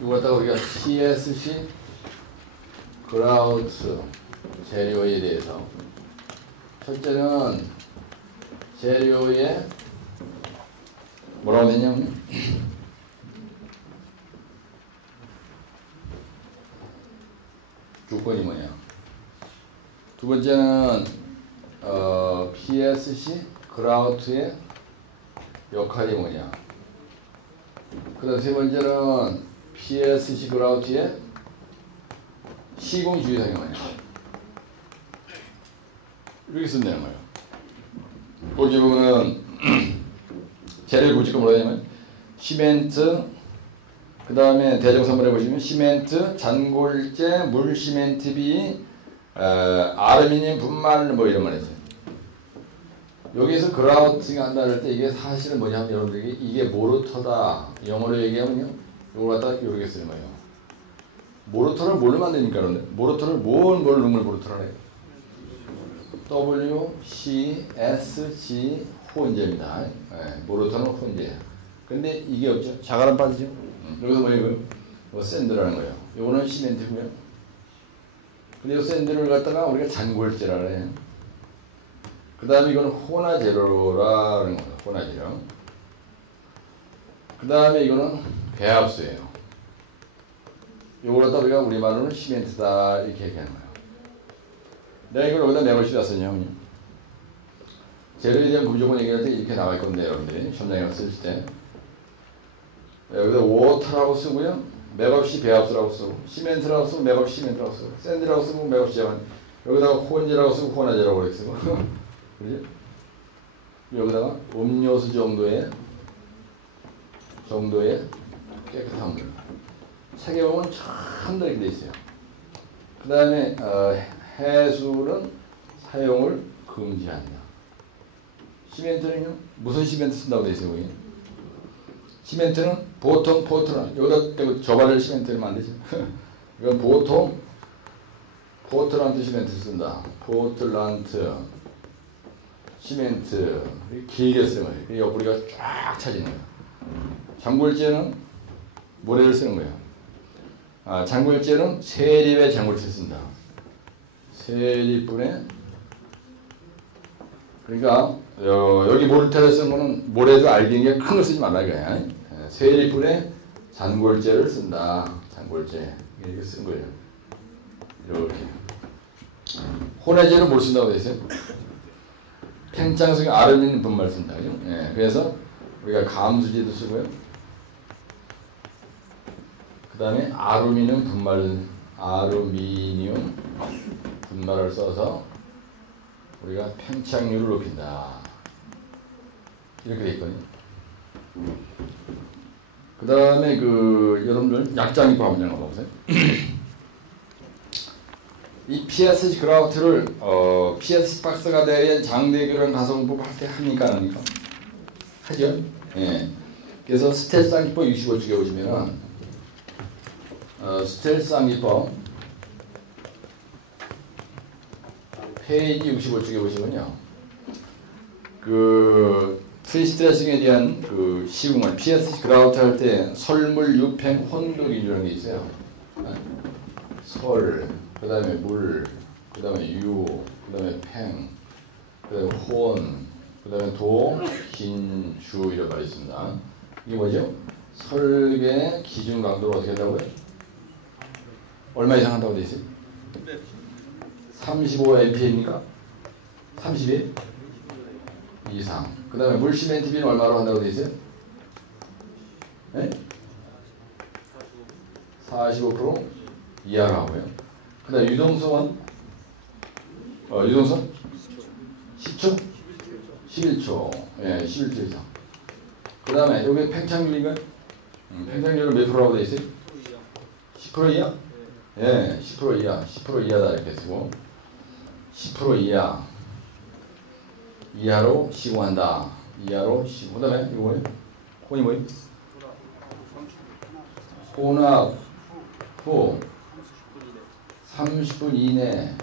이거 갖다가 우리가 CSC 그라우트 재료에 대해서 첫째는 재료에 뭐라고 되냐면 조건이 뭐냐. 두 번째는 PSC 그라우트의 역할이 뭐냐. 그 다음 세 번째는 PSC 그라우트의 시공주의사항이 뭐냐. 이렇게 쓴다는 거예요. 거기 보면은 재료를 보니까 뭐라 하냐면 시멘트, 그 다음에 대정선물에 보시면 시멘트, 잔골재, 물 시멘트비, 아르미늄 분말 뭐 이런 말 했어요. 여기서 그라우팅가 한다 할 때 이게 사실은 뭐냐면 여러분들이 이게 모르터다. 영어로 얘기하면요. 이걸 갖다 이렇게 쓰는 거예요. 모르터를 뭘로 만드니까 그런데 모르터를 뭘 넣으면 모르터를 해요. WCSG 혼재입니다. 네, 모르터는 혼재예요. 근데 이게 없죠. 자갈은 빠지죠. 여기서 뭐예요? 뭐 샌드라는 거예요. 요거는 시멘트고요. 근데 이 샌드를 갖다가 우리가 잔골재라 그래요. 그 다음에 이거는 혼화재료라는 거예요. 혼화재료. 그 다음에 이거는 배합수예요. 요걸 갖다 우리가 우리말로는 시멘트다 이렇게 얘기하는 거예요. 내가 이걸 여기다 내놓으시 왔었냐면요. 재료에 대한 구조건 얘기할 때 이렇게 나와 있건데 여러분들이 현장에 쓰실 때 여기다 워터라고 쓰고요. 맥없이 배합수라고 쓰고 시멘트라고 쓰고 맥없이 시멘트라고 쓰고 샌드라고 쓰고 맥없이 재환 여기다가 혼재라고 쓰고 혼화재라고 이렇게 쓰고 그렇죠? 여기다가 음료수 정도의 깨끗한 물. 책에 보면 참 이렇게 돼 있어요. 그 다음에 해수는 사용을 금지한다. 시멘트는요? 무슨 시멘트 쓴다고 돼 있어요? 거기? 시멘트는 보통 포트란 여기다 저발을 시멘트를 만들죠. 이건 보통 포트란트 시멘트 쓴다. 포트란트 시멘트 길게 쓰는 거예요. 그 옆구리가 쫙 차지는 거예요. 잔골재는 모래를 쓰는 거예요. 잔골재는 세립의 잔골재 쓴다. 세립분에 그러니까 여기 모르테를 쓰는 거는 모래도 알갱이가 큰 걸 쓰지 말라 이거야. 세립분에 잔골재를 쓴다. 잔골재 이렇게 쓴 거예요. 이렇게 혼화재는 뭘 쓴다고 돼 있어요? 팽창성 아르미늄 분말 쓴다. 그죠? 예, 그래서 우리가 감수제도 쓰고요. 그 다음에 아루미늄 분말을 써서 우리가 팽창률을 높인다. 이렇게 돼 있거든요. 그 다음에 여러분들 약장기법 한번 읽어보세요. 이 PSC 그라우트를 PSC 박스가 대한 장대교랑 가성법 할 때 합니까 안 합니까? 하죠. 예. 그래서 스텔스 암기법 65쪽에 보시면은 스텔스 암기법 페이지 65쪽에 보시면요. 프리스트레싱에 대한 시공을 PSC 그라우트 할 때 설물, 유팽, 혼도 기준이라는 게 있어요. 설, 그 다음에 물, 그 다음에 유, 그 다음에 팽, 그 다음에 혼, 그 다음에 도, 긴, 주 이런 말이 있습니다. 이게 뭐죠? 설계 기준 강도를 어떻게 한다고요? 얼마 이상 한다고 되어 있어요? 35MPA입니까? 30일 이상. 그 다음에 물 시멘트비는 얼마로 한다고 되어 있어요? 네? 45% 이하로 하고요. 그 다음에 유동성은? 유동성? 10초? 11초. 예, 11초 이상. 그 다음에 여기 팽창률인가요? 팽창률은 몇 프로라고 되어 있어요? 10% 이하? 예, 10% 이하. 10% 이하다 이렇게 쓰고 10% 이하. 이하로 시공한다. 이하로 시공. 그 다음에 이거 뭐예요? 혼이 뭐예요? 혼합 후 30분 이내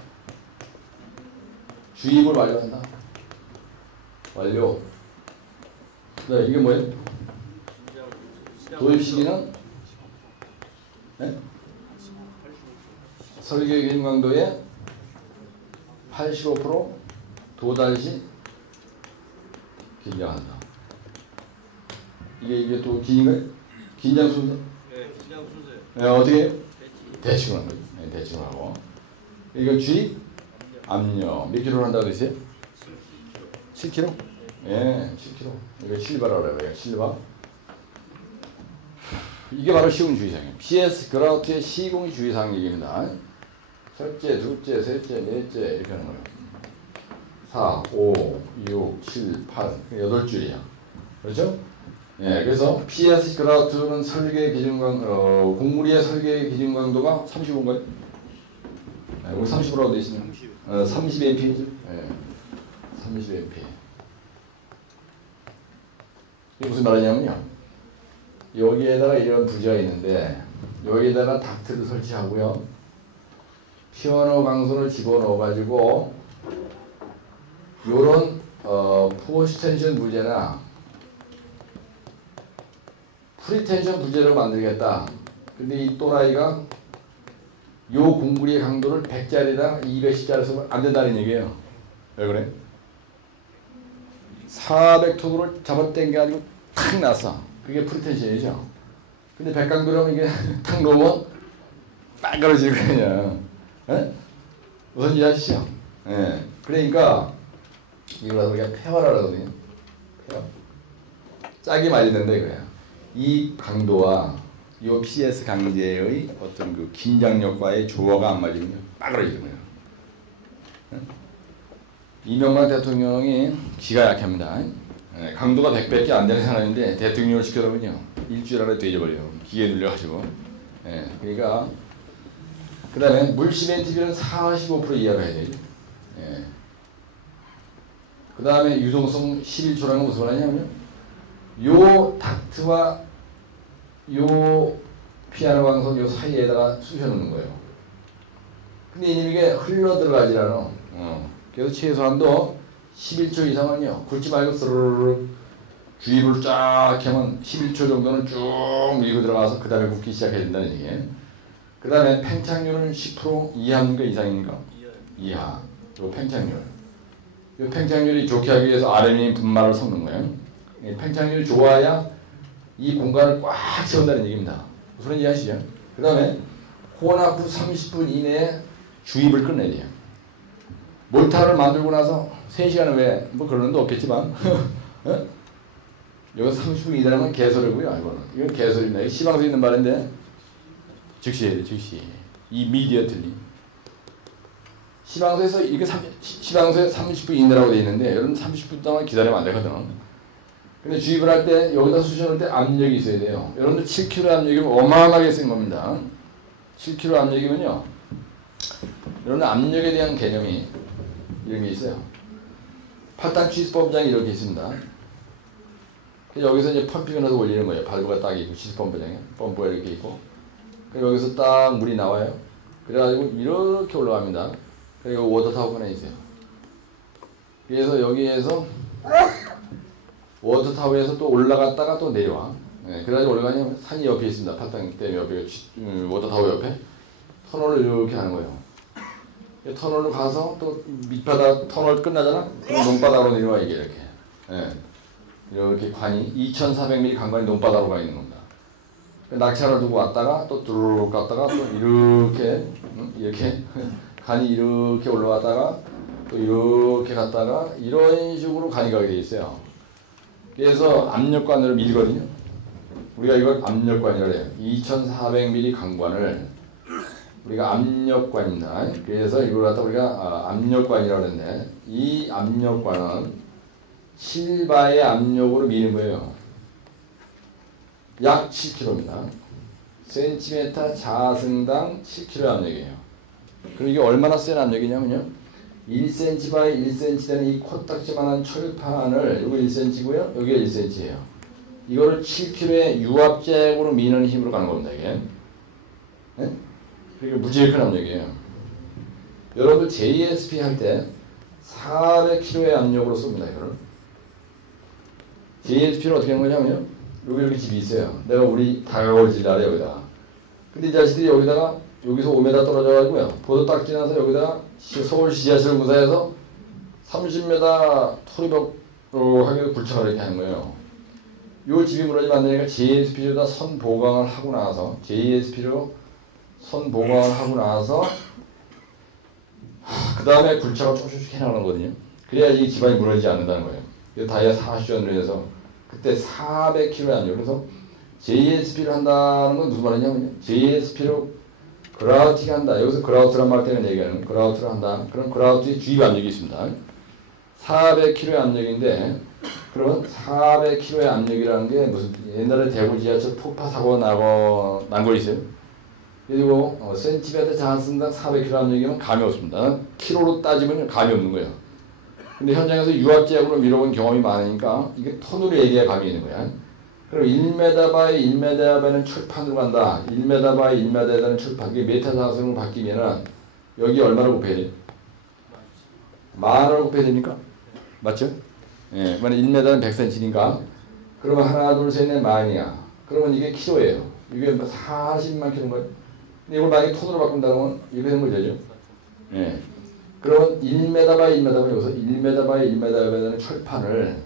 주입을 완료한다. 완료. 네, 이게 뭐예요? 도입 시기는 네? 설계 기준 강도의 85% 도달시 긴장한다. 이게 또 긴인가요? 긴장 순서? 네, 긴장 순서요. 네, 어떻게 해요? 대칭을 하는 거죠. 네, 대칭을 하고. 이거 주입, 압력. 몇 킬로 한다고 그랬어요? 7kg? 예, 7kg. 이거 7바라고 그래요. 7바. 이게 바로 시공 주의사항이에요. PS 그라우트의 시공 주의사항 얘기입니다. 첫째, 둘째, 셋째, 넷째 이렇게 하는 거예요. 4, 5, 6, 7, 8, 8줄이야. 그렇죠? 예, 그래서 PS 그라우트는 설계 기준 곡물의 설계 기준 강도가 35인가요? 네, 우리 30이라고 되어 있습니다. 30mP죠. 예, 30mP. 이게 무슨 말이냐면요. 여기에다가 이런 부지가 있는데 여기에다가 닥트를 설치하고요. 피어노 방선을 집어넣어 가지고 요런 포스텐션 부재나 프리텐션 부재를 만들겠다. 근데 이 또라이가 요 공구리의 강도를 100짜리랑 210짜리 쓰면 안 된다는 얘기예요. 왜 그래? 400톤으로 잡아당겨가지고 탁 났어. 그게 프리텐션이죠. 근데 100강도라면 이게 탁 놓으면 빵가러질 거냐. 에? 무슨 이해하시죠? 예. 그러니까 이걸 우리가 폐화라 하거든요. 폐화. 짝이 맞아야 된다 이거야. 이 강도와 이 PS 강제의 어떤 그 긴장력과의 조화가 안 맞으면 빠그러지는 거예요. 이명박 대통령이 기가 약합니다. 강도가 100밖에 안 되는 사람인데 대통령을 시켜놓으면요 일주일 안에 돼져버려요. 기계 눌려가지고. 그러니까 그 다음에 물 시멘트 비율은 45% 이하로 해야 되죠. 그 다음에 유동성 11초라는 건 무슨 말이냐면요. 요 닥트와 요 피아노 방선 요 사이에다가 쑤셔놓는 거예요. 근데 이게 흘러 들어가질 않아. 그래서 최소한도 11초 이상은요. 굵지 말고 스르르르 주입을 쫙 하면 11초 정도는 쭉 밀고 들어가서 그 다음에 굵기 시작해야 된다는 얘기예요. 그 다음에 팽창률은 10% 이하인가 이상인가? 이하. 요 팽창률. 요 팽창률이 좋게 하기 위해서 RM이 분말을 섞는 거예요. 팽창률이 좋아야 이 공간을 꽉 채운다는 얘기입니다. 무슨 이해하시죠? 그 다음에 혼합 후 30분 이내에 주입을 끝내야 돼요. 몰타를 만들고 나서 3시간은 왜, 뭐 그런 데 없겠지만 여기서 30분 이내라면 개소리고요. 이건 개소리입니다. 이거 시방서 있는 말인데 즉시 이미디어틀리 시방서에서 이게 시방서에 30분 이내라고 되어 있는데 여러분 30분 동안 기다리면 안 되거든. 근데 주입을 할 때 여기다 쑤셔놓을 때 압력이 있어야 돼요. 여러분들 7kg 압력이면 어마어마하게 쓴 겁니다. 7kg 압력이면요. 여러분들 압력에 대한 개념이 이런 게 있어요. 파탄 치즈 펌프장이 이렇게 있습니다. 여기서 이제 펌핑을 해서 올리는 거예요. 발부가 딱 있고 치즈 펌프장에 펌프가 이렇게 있고 여기서 딱 물이 나와요. 그래가지고 이렇게 올라갑니다. 그리고 워터타워 하나 있어요. 그래서 여기에서 워터타워에서 또 올라갔다가 또 내려와. 그래가지고 올라가면 산이 옆에 있습니다. 팔당댐 옆에 워터타워 옆에 터널을 이렇게 하는 거예요. 터널로 가서 또 밑바닥 터널 끝나잖아. 그럼 논바닥으로 내려와 이게 이렇게. 이렇게 관이 2,400mm 강관이 논바닥으로 가 있는 겁니다. 낙차를 두고 왔다가 또 뚜루룩 갔다가 또 이렇게 간이 이렇게 올라갔다가 또 이렇게 갔다가 이런 식으로 간이 가게 돼 있어요. 그래서 압력관으로 밀거든요. 우리가 이걸 압력관이라고 해요. 2,400mm 강관을 우리가 압력관입니다. 그래서 이걸 갖다 우리가 압력관이라고 했는데 이 압력관은 실바의 압력으로 미는 거예요. 약 7kg입니다. 센티미터 자승당 7kg 압력이에요. 그리고 이게 얼마나 센 압력이냐면요. 1cm 바이 1cm 되는 이 코딱지만한 철판을 이거 1cm고요. 여기가 1cm예요. 이거를 7kg의 유압잭으로 미는 힘으로 가는 겁니다. 이게. 네? 그리고 무지개 큰 압력이에요. 여러분들 JSP 할 때 400kg의 압력으로 쏩니다. 이거를. JSP를 어떻게 하는 거냐면요. 여기 이렇게 집이 있어요. 내가 우리 다가올 질날에 여기다. 근데 이 자식들이 여기다가 여기서 5m 떨어져가지고요. 보도 딱 지나서 여기다가 서울시 지하철 공사에서 30m 토리벽으로 하기로 굴착을 이렇게 하는 거예요. 요 집이 무너지면 안 되니까 JSP로다 선 보강을 하고 나서 JSP로 선 보강을 하고 나서 그 다음에 굴착을 조금씩 해나가는 거거든요. 그래야 이 집안이 무너지지 않는다는 거예요. 그래서 다이아 40전으로 해서 그때 400kg의 압력. 그래서 JSP를 한다는 건 무슨 말이냐면요. JSP로 그라우팅 한다. 여기서 그라우트란 말 때문에 얘기하는 그라우트를 한다. 그럼 그라우트의 주입 압력이 있습니다. 400kg의 압력인데 그러면 400kg의 압력이라는 게 무슨 옛날에 대구 지하철 폭파 사고 난 거 있어요. 그리고 센티미터 자한승당 400kg 압력이면 감이 없습니다. 킬로로 따지면 감이 없는 거예요. 근데 현장에서 유압제약으로 밀어본 경험이 많으니까 이게 톤으로 얘기해야 감이 있는 거야. 그럼 1m 바이 1m 바이는 철판으로 간다. 1m 바이 1m에 대한 철판. 이게 메타 자승으로 바뀌면은 여기 얼마나 곱해야 돼? 10,000원을 곱해야 됩니까? 맞죠? 예, 만약 1m는 100cm니까 그러면 하나 둘 셋 넷 만이야. 그러면 이게 킬로예요. 이게 40만 킬로인 거예요. 근데 이걸 만약에 톤으로 바꾼다면 이렇게 되는 거죠. 예. 그러면 1m 바이 1m 여기서 1m 바이 1m에 되는 철판을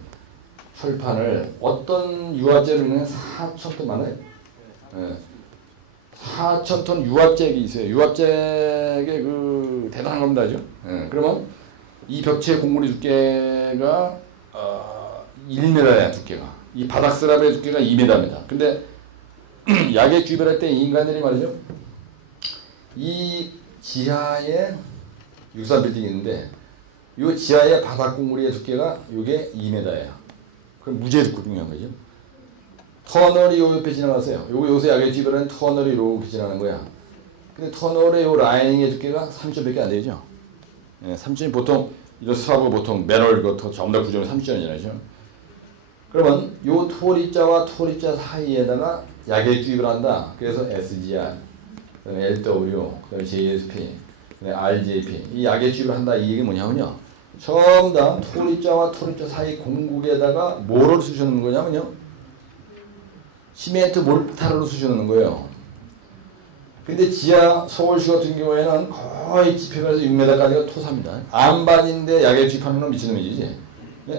어떤 유압제로 있는 4,000톤 많아요? 예. 4,000톤 유압제액이 있어요. 유압제액의 그 대단한 겁니다. 그죠? 예. 그러면 이 벽체의 공구리 두께가 1m야 두께가. 이 바닥 슬랍의 두께가 2m입니다. 근데 약액 주입을 할 때 인간들이 말이죠. 이 지하에 63빌딩이 있는데 이 지하의 바닥 공구리의 두께가 이게 2m예요. 그럼 무지하게 중요한 거죠. 터널이 요 옆에 지나갔어요. 요새 약액 주입을 하는 터널이 이렇게 지나가는 거야. 근데 터널의 요 라이닝의 두께가 3점밖에 안 되죠. 예, 3점이 보통 이런 스라브 보통 매널 것도 전부 다 구조는 3점이잖아요. 그러면 요 토리자와 토리자 사이에다가 약액 주입을 한다. 그래서 SGR, 그다음에 LW, 그다음에 JSP, 그다음에 RJP 이 약액 주입을 한다. 이 얘기 뭐냐면요. 전부 다 토리자와 토리자 사이 공국에다가 뭐를 쑤셔넣는 거냐면요. 시멘트 몰타르로 쑤셔넣는 거예요. 근데 지하 서울시 같은 경우에는 거의 지평에서 6m까지가 토사입니다. 안반인데 약액 주입하는 건 미친놈이지.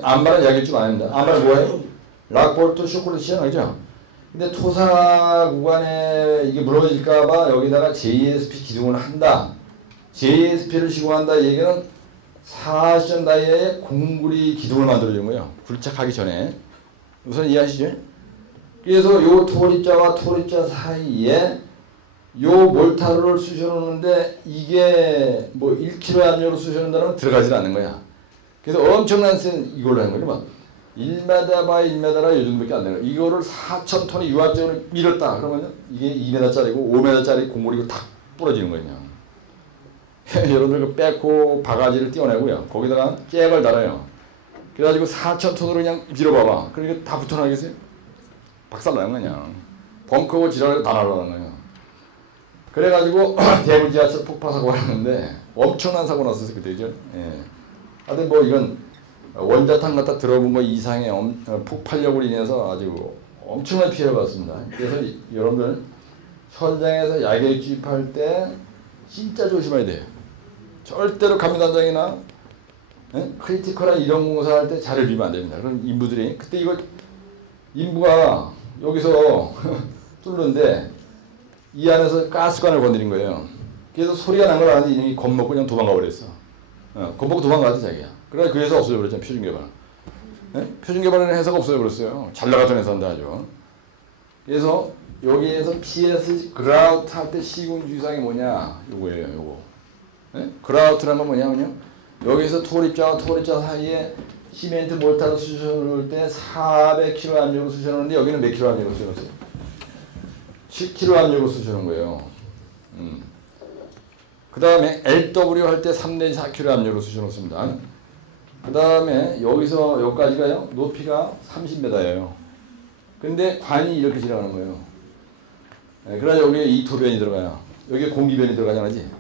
안반은 약액 주입 안 합니다. 안반은 뭐예요? 락볼트 쇼콜릿 시장이죠. 근데 토사 구간에 이게 무너질까봐 여기다가 JSP 기둥을 한다. JSP를 시공한다. 이 얘기는 40전 다이아의 공구리 기둥을 만들어준 거예요. 굴착하기 전에. 우선 이해하시죠? 그래서 요 토리자와 토리자 사이에 요 몰타르를 쑤셔놓는데 이게 뭐 1kg의 압력으로 쑤셔놓는다면 들어가질 않는 거야. 그래서 엄청난 센 이걸로 하는 거죠. 1m 바이 1m라 요 정도밖에 안 되는 거야. 이거를 4,000톤의 유압제로 밀었다. 그러면 이게 2m짜리고 5m짜리 공구리고 탁 부러지는 거예요. 여러분들 그 백호 바가지를 띄워내고요. 거기다가 잭을 달아요. 그래가지고 4,000톤으로 그냥 밀어봐봐. 그러니까 다 붙어나겠어요? 박살나는 거냐. 벙커고 지랄을 다 날아가는 거예요. 그래가지고 대구 지하철 폭파 사고가 났는데 엄청난 사고 났었어요 그때죠. 예. 하여튼 뭐 이건 원자탄 갖다 들어본 거 이상의 폭발력으로 인해서 아주 엄청난 피해를 봤습니다. 그래서 여러분들 현장에서 약액 주입할 때 진짜 조심해야 돼요. 절대로 감리단장이나 크리티컬한 이런 공사할 때 자리를 비면 안 됩니다. 그럼 인부들이 그때 이거 인부가 여기서 뚫는데 이 안에서 가스관을 건드린 거예요. 그래서 소리가 난 걸 아는데 이놈이 겁먹고 그냥 도망가 버렸어. 겁먹고 도망가지 자기야. 그래 그 회사 없어져 버렸잖아. 표준개발. 표준개발은 회사가 없어져 버렸어요. 잘 나갔던 회사인데 아주. 그래서 여기에서 PS 그라우트 할 때 시공 주의사항이 뭐냐? 요거예요. 요거. 그라우트라는 건 뭐냐면요. 여기서 토립자와 토립자 사이에 시멘트 몰타를 쑤셔놓을 때 400kg 압력으로 쑤셔놓는데 여기는 몇 kg 압력으로 쑤셔놓으세요? 7kg 압력으로 쑤셔놓은 거예요. 그 다음에 LW 할 때 3 내지 4kg 압력으로 쑤셔놓습니다. 그 다음에 여기서 여기까지가요. 높이가 30m예요. 근데 관이 이렇게 지나가는 거예요. 그래야 여기에 이 도변이 들어가요. 여기에 공기변이 들어가잖아지.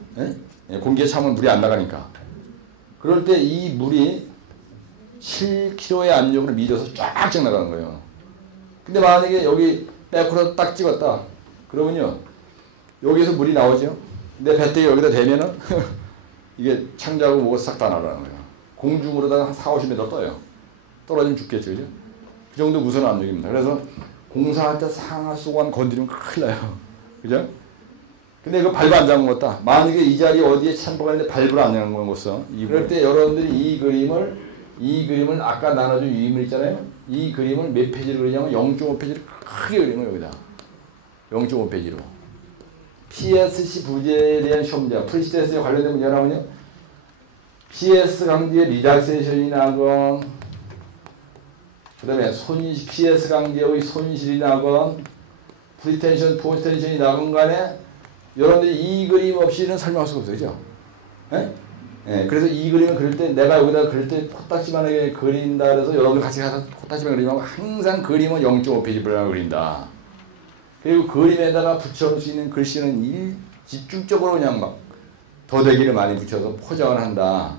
공기에 차면 물이 안 나가니까. 그럴 때 이 물이 7kg의 압력으로 밀어서 쫙쫙 나가는 거예요. 근데 만약에 여기 백으로 딱 찍었다. 그러면요. 여기서 물이 나오죠. 내 배때기 여기다 대면은 이게 창자하고 뭐가 싹 다 날아가는 거예요. 공중으로다가 한 4, 50m 떠요. 떨어지면 죽겠죠. 그죠? 그 정도 무서운 압력입니다. 그래서 공사할 때 상하 쏘고 건드리면 큰일 나요. 그죠? 근데 이거 밸브 안 잠근 것다. 만약에 이 자리 어디에 참고가 있는데 밸브를 안 잠근 것어. 그럴 때 여러분들이 이 그림을 아까 나눠준 유인물 있잖아요. 이 그림을 몇 페이지로 그리냐면 0.5페이지를 크게 그리는 거예요. 여기다. 0.5페이지로. PSC 부재에 대한 시험 문제, 프리시테스에 관련된 문제가 나오면요. PS 강제의 리락세이션이 나건, 그 다음에 PS 강제의 손실이 나건, 프리텐션, 포스텐션이 나건 간에 여러분들이 이 그림 없이는 설명할 수가 없어요. 그죠? 예? 예, 그래서 이 그림을 그릴 때 내가 여기다 그릴 때 코딱지만하게 그린다 그래서 여러분들 같이 가서 코딱지만 그리면 항상 그림은 0.5페이지 분량을 그린다. 그리고 그림에다가 붙여올 수 있는 글씨는 집중적으로 그냥 막 더대기를 많이 붙여서 포장을 한다.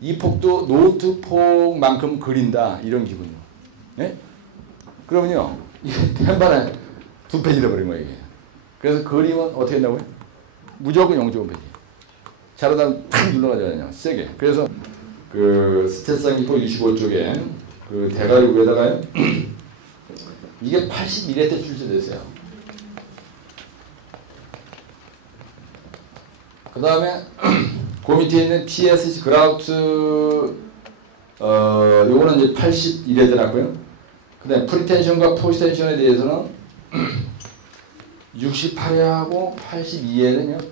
이 폭도 노트 폭만큼 그린다. 이런 기분이요. 예? 그러면요. 이게 한번에 2페이지를 버린 거예요. 이게. 그래서 그림은 어떻게 한다고요? 무조건 0.5페이지. 자르다 탁 눌러가지고 그냥 세게. 그래서 그 스텔스상 기포 65쪽에 그 대가리 위에다가요. 이게 81회 때 출시됐어요. 그 다음에 그 밑에 있는 PSC 그라우트 요거는 이제 81회 때 났고요. 그 다음에 프리텐션과 포스텐션에 대해서는 68회하고 82회는요.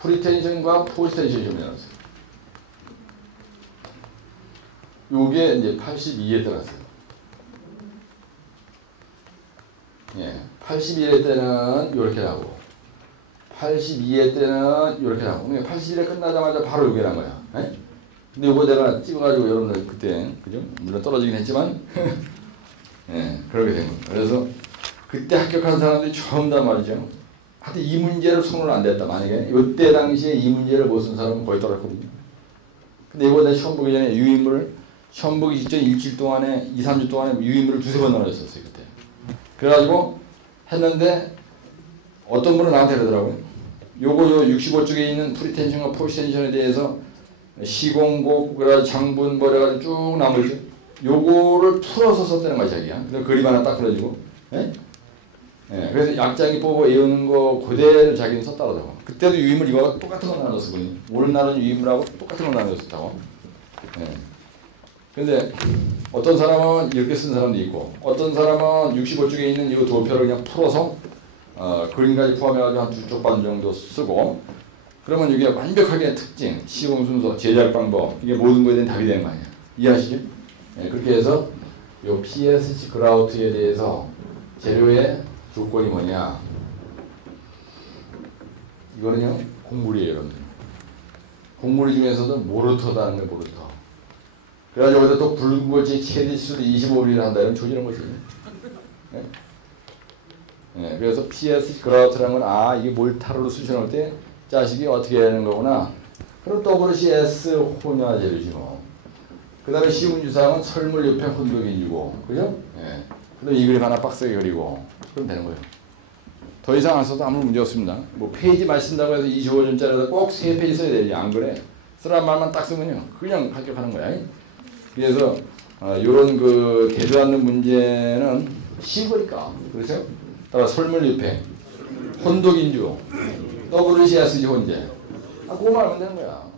프리텐션과 포스텐션이 좀 나왔어요. 요게 이제 82회 때 났어요. 예, 81회 때는 요렇게 나고 82회 때는 이렇게 나고 81회 끝나자마자 바로 요게 난 거야. 에? 근데 요거 내가 찍어가지고 여러분들 그때 그죠? 물론 떨어지긴 했지만 예, 그렇게 된 겁니다. 그래서 그때 합격한 사람들이 처음이다 말이죠. 하여튼 이 문제를 손을 안 댔다. 만약에 요때 당시에 이 문제를 못 쓴 사람은 거의 떨었거든요. 근데 이거 내가 시험 보기 전에 유인물을 시험 보기 직전 일주일 동안에 2, 3주 동안에 유인물을 2-3번 나눠줬었어요. 그때. 그래가지고 했는데 어떤 분은 나한테 그러더라고요. 요거 65쪽에 있는 프리텐션과 포스텐션에 대해서 시공곡, 그래가지고 장분, 버려가지고 쭉 나머지 요거를 풀어서 썼다는 거야, 자기야. 그래서 그림 하나 딱 그려주고. 예? 예, 그래서 약자기 뽑아 외우는 거 그대로 자기는 썼다고. 그때도 유인물 이거가 똑같은 거 나눴어, 보니. 오늘 나눈 유인물하고 똑같은 거 나눴었다고. 예. 근데 어떤 사람은 이렇게 쓴 사람도 있고, 어떤 사람은 65쪽에 있는 이 도표를 그냥 풀어서 그림까지 포함해가지고 한 2쪽 반 정도 쓰고, 그러면 이게 완벽하게 특징, 시공 순서, 제작 방법, 이게 모든 거에 대한 답이 되는 거 아니에요. 이해하시죠? 네, 그렇게 해서 요 PSC 그라우트에 대해서 재료의 조건이 뭐냐. 이거는요, 곡물이에요, 여러분들. 곡물 중에서도 모르터다는 거예요, 모르터. 그래가지고 여기서 또 붉은 거지 최대수로 25mm를 한다, 이런 조지는 거지. 네? 네, 그래서 PS 그라우트라는 건 이게 몰타르로 수신할 때 자식이 어떻게 하는 거구나. 그럼 WCS 혼화제로지 뭐. 그 다음에 쉬운 유사항은 설물 옆에 혼독인이고, 그죠? 예. 그럼 이 그림 하나 빡세게 그리고, 그럼 되는 거예요. 더 이상 안 써도 아무 문제 없습니다. 뭐 페이지만 쓴다고 해서 25점짜리에서 꼭 3페이지 써야 되지. 안 그래? 쓰라는 말만 딱 쓰면요. 그냥 합격하는 거야. 그래서 요런 그 대조하는 문제는 쉬운 거니까. 그렇죠? 따라 설물유폐, 혼독인주, WCSG 혼재. 그거만 하면 되는 거야.